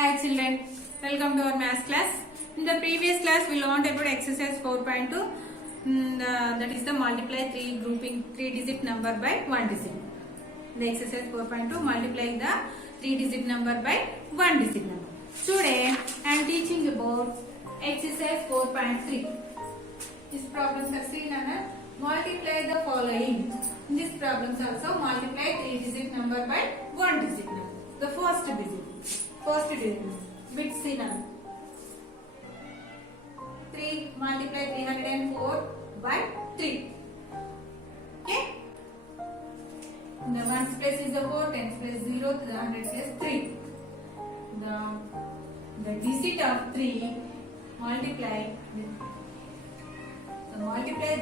Hi children, welcome to our math class. In the previous class we learned about exercise 4.2, that is the multiply 3 grouping 3 digit number by 1 digit. The exercise 4.2 multiplying the 3 digit number by 1 digit number. Today I am teaching about exercise 4.3. This problem are seen under multiply the following. In this problem also multiply 3 digit number by 1 digit number. The first digit bit seen under 3 multiply 304 by 3. Okay. In the ones place is the 4, tens place 0, the 100 place 3. The digit of 3 multiply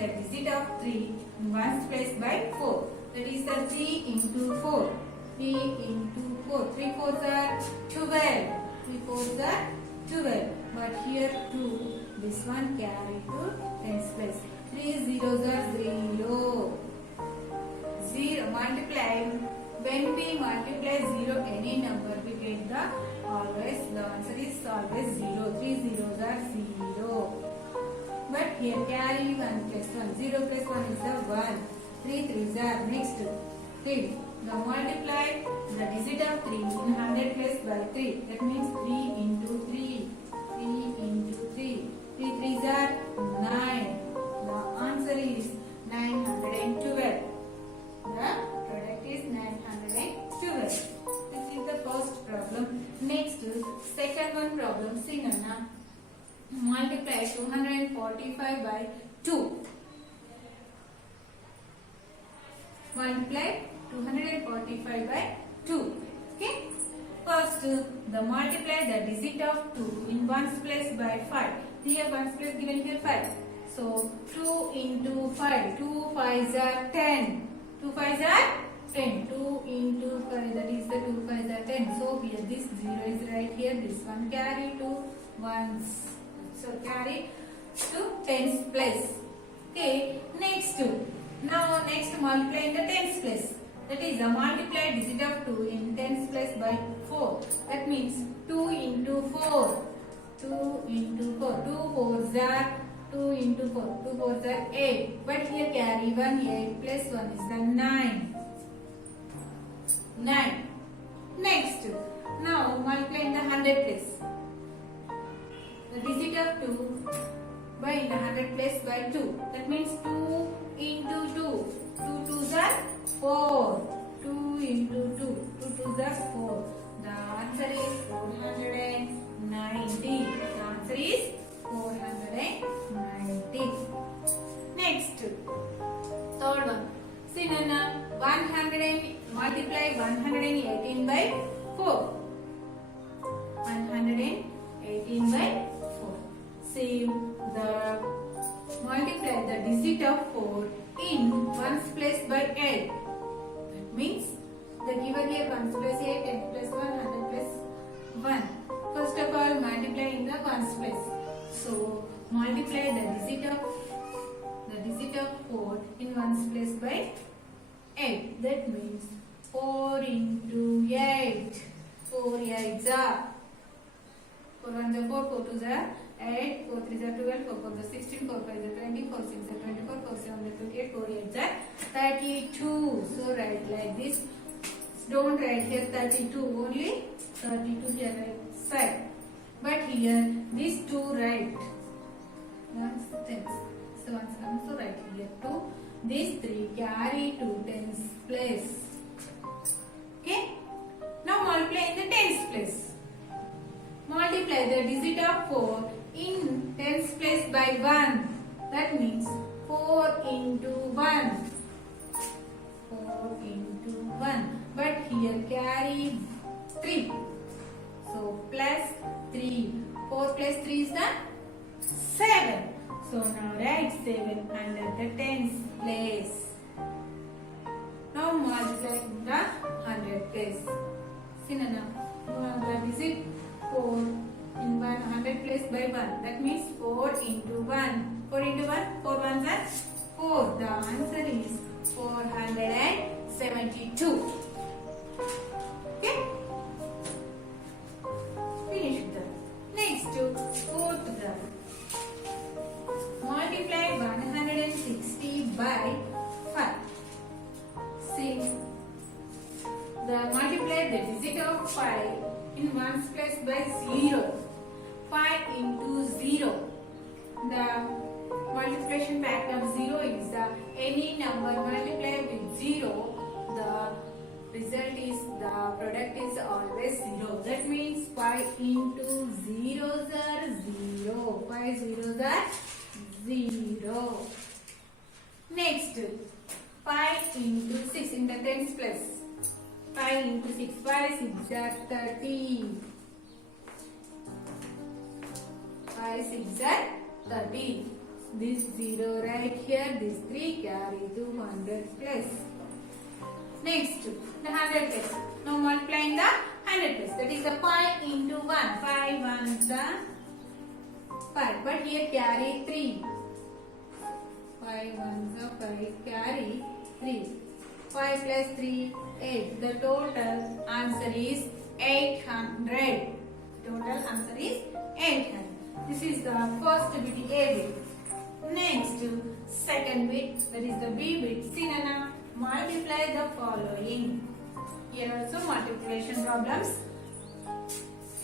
the digit of 3 in ones place by 4. That is the 3 into 4. 3 into 4. 3 4s are 12. 3 4s are 12. But here 2. This one carry to tens place. 3 zeros are 0. 0 multiply. When we multiply 0 any number, we get the answer is always 0. 3 zeros are 0. But here carry 1 plus 1. 0 plus 1 is the 1. 3 3s are next 3. Now multiply the digit of 3 in 100 place by 3. That means 3 into 3. 3 into 3. 3 3s are 9. The answer is 912. The product is 912. This is the first problem. Next, second one problem. See Nana. Multiply 245 by 2. Multiply 245 by 2. Okay. First, the multiply the digit of 2 in ones place by 5. Here ones place given here 5. So 2 into 5. 2 5s are 10. 2 5s are 10. 2 into 5, that is the 2 5s are 10. So here this 0 is right here. This one carry to ones. So carry to tens place. Okay. Next, now next multiply in the tens place. That is the multiply digit of 2 in tens place by 4. That means 2 into 4. 2 into 4. 2 4s are 2 into 4. 2 4s are 8. But here carry 1. 8 plus 1 is the 9. 9. Next, now multiply in the 100 place. The digit of 2 by in the 100 place by 2. That means 2 into 2. 2 2s are 4. 2 into 2. 2 2s are 4. The answer is 490. The answer is 490. Next, third one. See Nana, 100 multiply 118 by 4. 118 by 4. See the multiply the digit of 4 in ones place by 8. That means the given here ones place 8, 10 plus 1, 100 plus 1. First of all multiply in the ones place. So multiply the digit of 4 in ones place by 8. That means 4 into 8. 4 8s are 4 1s are 4, 4 2s are 8, 4 3s are 12, 4 4s are 16, 4 5s are 20, 4 6s are 24, 4 7s are 28, 4 8s are 32. So write like this. Don't write here 32, only 32 here right side. But here these 2 write. Once tens. So once also write here 2. These 3 carry to tens place. Okay. Now multiply in the tens place. Multiply the digit of 4 in tens place by 1. That means 4 into 1. 4 into 1. But here carry 3. So plus 3. 4 plus 3 is the 7. So now write 7 under the tens place. Now multiply in the 100 place. See now the digit 4 in 100 place by 1. That means 4 into 1. 4 into 1. 4 1s are 4. The answer is 472. Okay. in ones place by 0. 5 into 0. The multiplication factor of 0 is any number multiplied with 0. The result is the product is always 0. That means 5 into zeros are 0. 5 zeros are 0. Next, 5 into 6 in the tens place. 5 into 6, 5 6 are 30. 5 6 are 30. This 0 right here, this 3 carry to 100 place. Next, the 100 place. Now multiplying the 100 place. That is the 5 into 1. 5 1s are 5. But here carry 3. 5 1s are 5. Carry 3. 5 plus 3, 8. The total answer is 800. Total answer is 800. This is the first bit, A bit. Next, second bit, that is the B bit. See, Nana, multiply the following. Here also multiplication problems.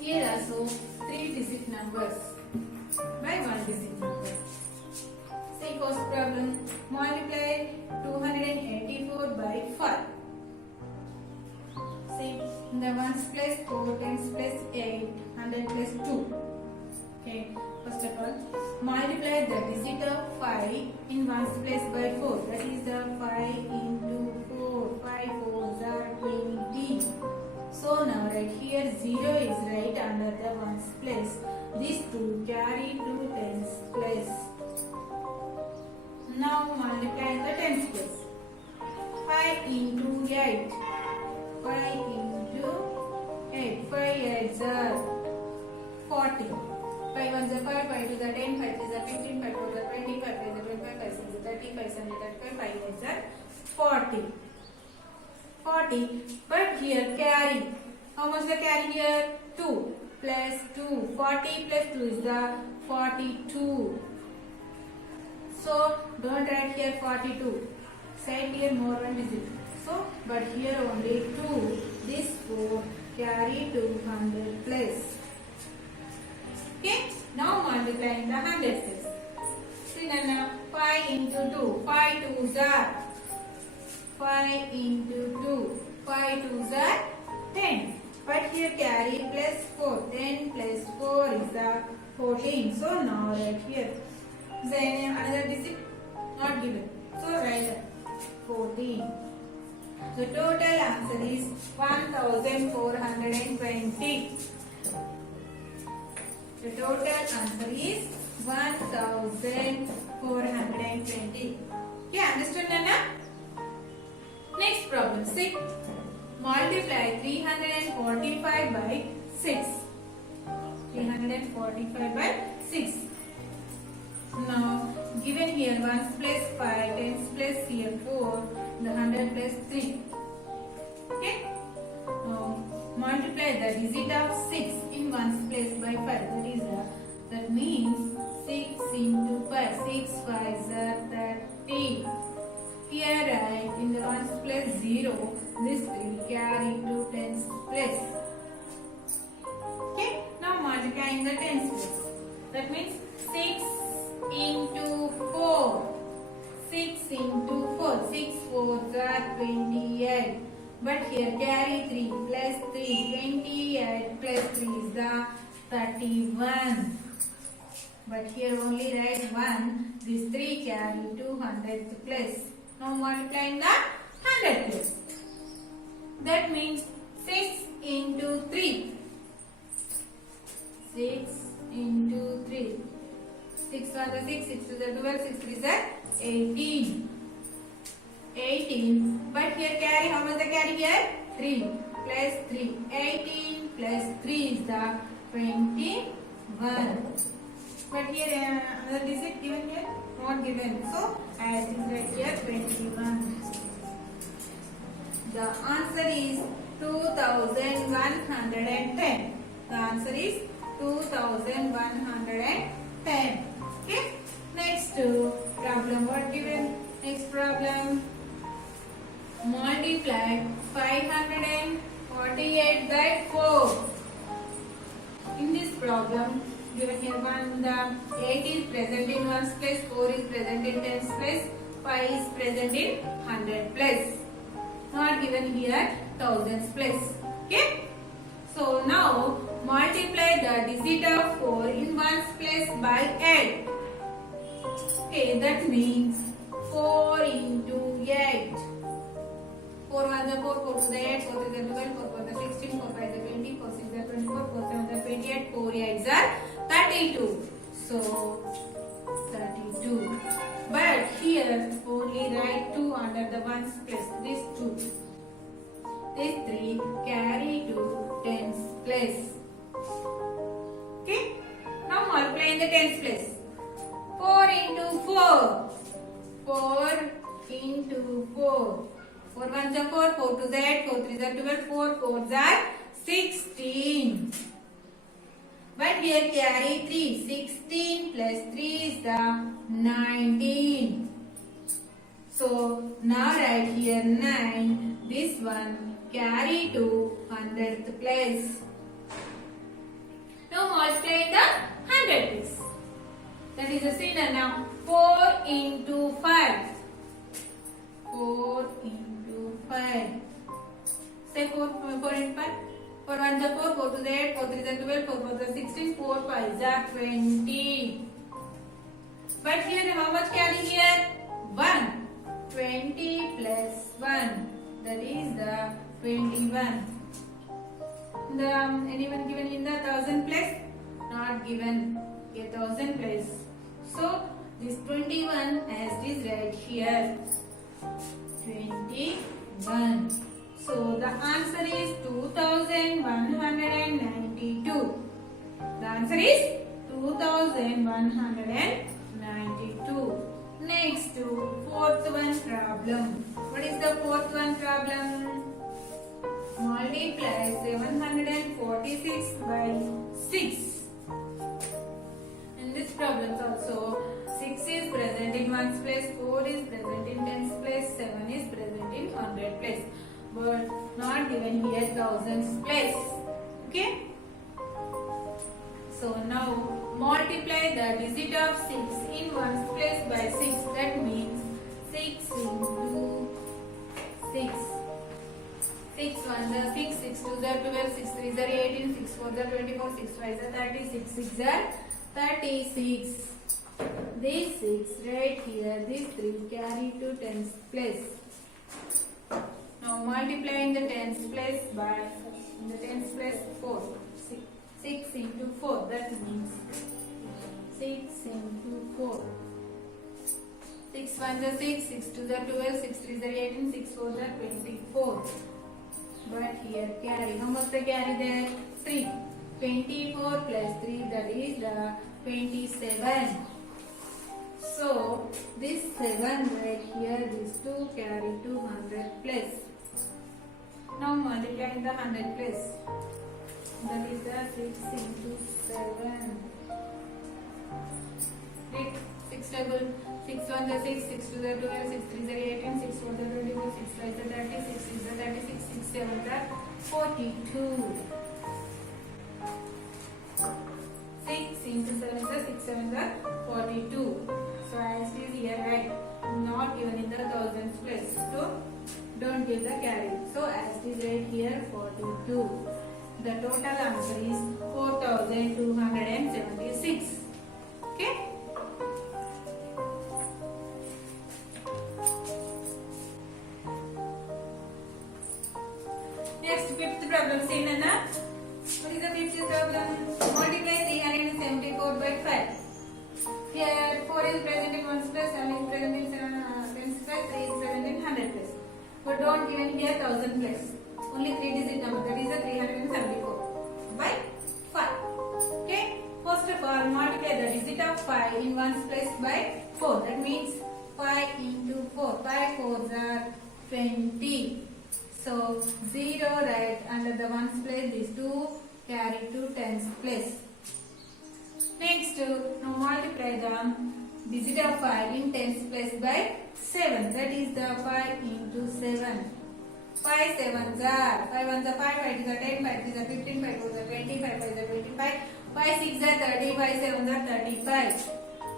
Here also 3-digit numbers by 1-digit number. See, first problem, multiply 284 by 5. See, in the ones place 4, tens place 8, 100 place 2. Okay, first of all, multiply the digit of 5 in ones place by 4. That is the 5 into 4. 5 4s are 20. So now right here 0 is right under the ones place. These two carry to tens place. Now multiply the tens place. 5 into 8. 5 into 8. 5 8s are 40. 5 1s are 5, 5 2s are 10, 5 3s are 15, 5 4s are 20, 5 5s are 25, 5 6s are 30, 5 7s are 35, 5 8s are 40. 40. But here carry. How much the carry here? 2 plus 2. 40 plus 2 is the 42. So don't write here 42. Side here more one digit. So but here only 2. This 4 carry to 100 place. Okay, now multiplying the 100 place. See, Nana, 5 into 2. 5 2s are 5 into 2. 5 2s are 10. But here carry plus 4. 10 plus 4 is the 14. So now right here. Then another digit not given. So write that 14. The total answer is 1420. The total answer is 1420. Okay, understood, Nana? Next problem 6. Multiply 345 by 6. 345 by 6. Now given here 1s place 5, 10s place here 4, the 100 place 3. Okay. Now multiply the digit of 6 in 1s place by 5. That means 6 into 5. 6 5s are 30. Here write in the 1s place 0. This 3 carry to 10s place. Okay. Now multiplying the 10s place. That means 6 into 4. 6 into 4. 6 4s are 28. But here carry 3 plus 3. 28 plus 3 is the 31. But here only write 1. This 3 carry to 100th place. Now multiplying the 100th place. That means 6 into 3. 6 into 3. 6 1 is 6, 6 2 is 12, 6 3 is 18. 18. But here carry, how much the carry here? 3 plus 3. 18 plus 3 is the 21. But here another digit given here? Not given. So as is right here 21. The answer is 2110. The answer is 2110. Okay. Next problem. What given? Next problem. Multiply 548 by 4. problem. Given here one, the 8 is present in ones place, 4 is present in tens place, 5 is present in hundred place. Not given here thousands place. Okay. So now multiply the digit of 4 in ones place by 8. Okay, that means 4 into 8. 4 1 is 4, 4 to the 8, 4 is 12, 4 4 is 16, 4 5 is 20, 4 6 is 24, 4 7 is 28, 4 8 is 32. So 32. But here only write 2 under the ones place. This 2. This 3 carry to tens place. Okay. Now multiply in the tens place. 4 into 4. 4 into 4. 4 1 is 4, 4 2 is 8, 4 3 is 12, 4 4 is 16. But here carry 3. 16 plus 3 is the 19. So now write here 9. This one carry to 100th place. Now multiply the 100 place. That is a sinner now. 4 into 5. 4 into 5. Say 4 into 5. 4 1 is 4, 4 2 is 8, 4 3 is 12, 4 4 is 16, 4 5 is 20. But here how much carry here? 1. 20 plus 1. That is the 21. Anyone given in the 1000 place? Not given. A 1000 place. So this 21 as is right here. 21. So the answer is 2192. The answer is 2192. Next, fourth one problem. What is the fourth one problem? Multiply 746 by 6. In this problem also 6 is present in ones place, 4 is present in tens place, 7 is present in hundred place. But not given here thousands place. Okay. So now multiply the digit of 6 in ones place by 6. That means 6 into 6. 6 1 is 6, 6 2 is 12, 6 3 is 18, 6 4 is 24, 6 5 is 36, 6 is 36. This 6 right here, this 3 carry to tens place. Now multiply in the tens place by 4. 6 into 4. That means 6 into 4. 6 1 is 6, 6 2 is 12, 6 3 is 18, 6 4 is 24. But here carry. How much the carry there? 3. 24 plus 3, that is the 27. So this 7 right here, these 2 carry to 100 place. Now multiply in the 100 place. That is the 6 into 7. 6 table. 6 1 is 6, 6 2 is 12, 6 3 is 18, 6 4 is 24, 6 5 is 36, 6 is 36, 6 7 is 42. 6 into 7 is 6 7 is 42. So as is here right, not given in the thousands place. So don't give the carry. So as is right here 42. The total answer is 4276. Okay. Next, fifth problem. See, Nana. What is the fifth problem? Multiply 374 by 5. Here 4 is present in ones place, 7 is present in tens place, 3 is present in hundred place. But don't given here 1000 place. Only 3 digit number, that is a 374 by 5. Okay. First of all, multiply the digit of 5 in ones place by 4. That means 5 into 4. 5 4s are 20. So 0 right under the ones place. These 2 carry to tens place. Next, now multiply the digit of 5 in tens place by 7. That is the 5 into 7. 5 7s are 5 1s are 5, 5 2s are 10, 5 3s are 15, 5 4s are 20, 5 5s are 25, 5 6 are 30, 5 7 are 35.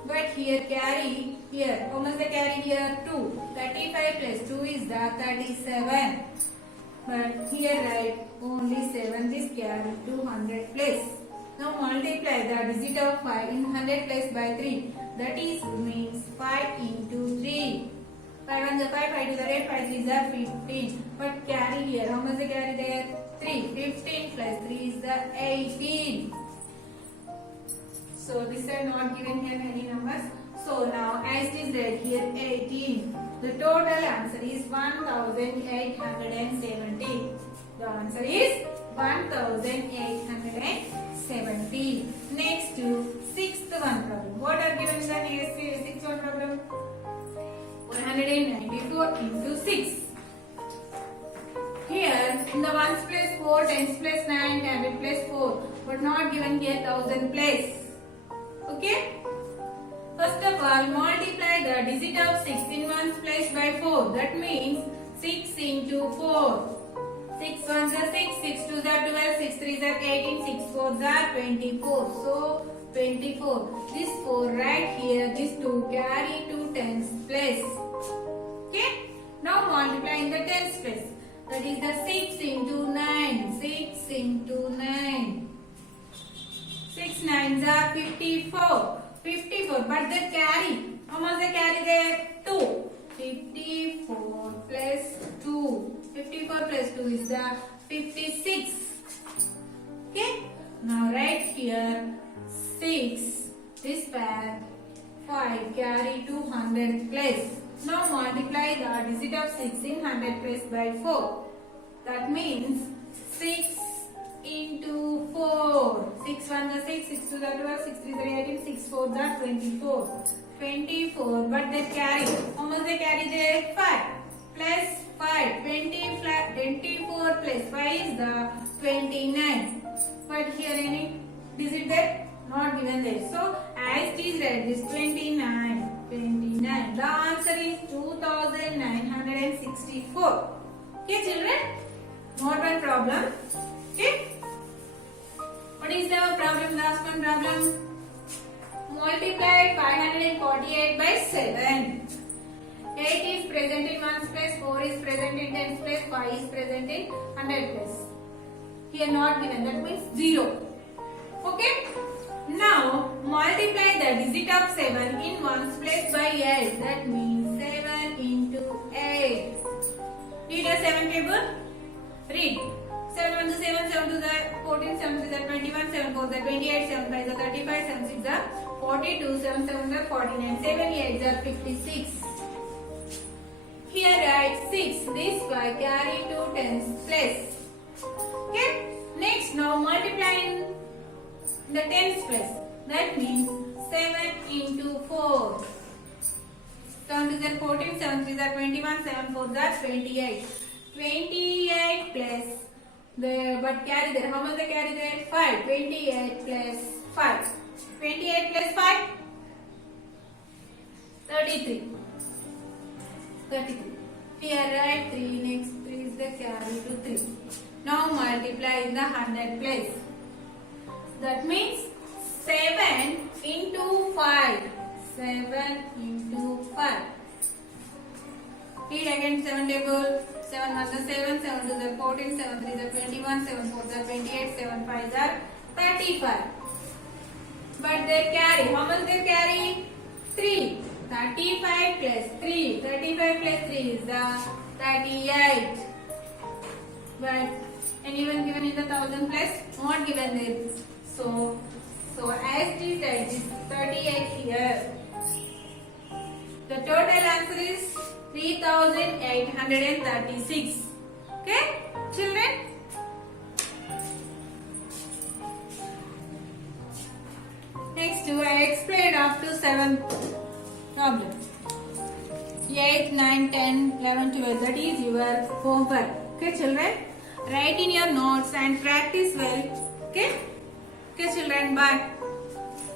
But here carry here. How much the carry here? 2. 35 plus 2 is the 37. But here write only 7 is carry 200 place. Now multiply the digit of 5 in 100 place by 3. That is means 5 into 3. 5 1 is 5, 5 to the right, 5 3 is 15. But carry here, how much the carry there? 3. 15 plus 3 is the 18. So these are not given here any numbers. So now as it is read here 18. The total answer is 1870. The answer is 1870. Next to sixth one problem. What are given in the sixth one problem? 194 into 6. Here in the ones place 4, tens place 9, 100 place 4, but not given here 1000 place. Okay. First of all, multiply the digit of 6 in ones place by 4. That means 6 into 4. 6 ones are 6, 6 twos are 12, 6 threes are 18, 6 fours are 24. So 24. This 4 right here, this 2 carry to tens place. Okay. Now multiply in the tens place. That is the 6 into 9. 6 into 9. 6 nines are 54. 54. But the carry. How much the carry there? 2. 54 plus 2. 54 plus 2 is the 56. Okay. Now write here 6. This pair 5 carry to 100 place. Now multiply the digit of 6 in 100 place by 4. That means 6 into 4. 6 1 is 6, 6 2 is 12, 6 3 is 18, 6 4 is 24. 24, but they carry. How much they carry there? 5 plus 5. 24 plus 5 is the 29. But here any digit there? Not given there. So as it is read, this 29. 29. The answer is 2964. Okay, children? More one problem. Okay. What is the problem? Last one problem. Multiply 548 by 7. 8 is present in ones place, 4 is present in tens place, 5 is present in 100 place. Here not given. That means 0. Okay. Now multiply the digit of 7 in ones place by 8. That means 7 into 8. Read a 7 table. Read. 7 1 is 7, 7 2 is 14, 7 3 is 21, 7 4 is 28, 7 5 is 35, 7 6 is 42, 7 7 is 49, 7 8 is 56. Here write 6. This 5 carry to tens place. Okay. Next now multiply in the tens place. That means 7 into 4. 7 2 is 14, 7 3 is 21, 7 4 is 28. 28 plus but carry there. How much they carry there? 5. 28 plus 5. 28 plus 5? 33. 33. Here write 3. Next 3 is the carry to 3. Now multiply in the 100 place. That means 7 into 5. 7 into 5. Read again 7 table. 7 1 is 7, 7 2 is 14, 7 3 is 21, 7 4 is 28, 7 5 is 35. But they carry. How much they carry? 3. 35 plus 3. 35 plus 3 is 38. But anyone given in the 1000 plus? Not given there. So as it is right, this 38 here. The total answer is 3836. Okay, children? Next, I explained up to 7 problems. 8, 9, 10, 11, 12. That is your homework. Okay, children? Write in your notes and practice well. Okay? Okay, children. Bye.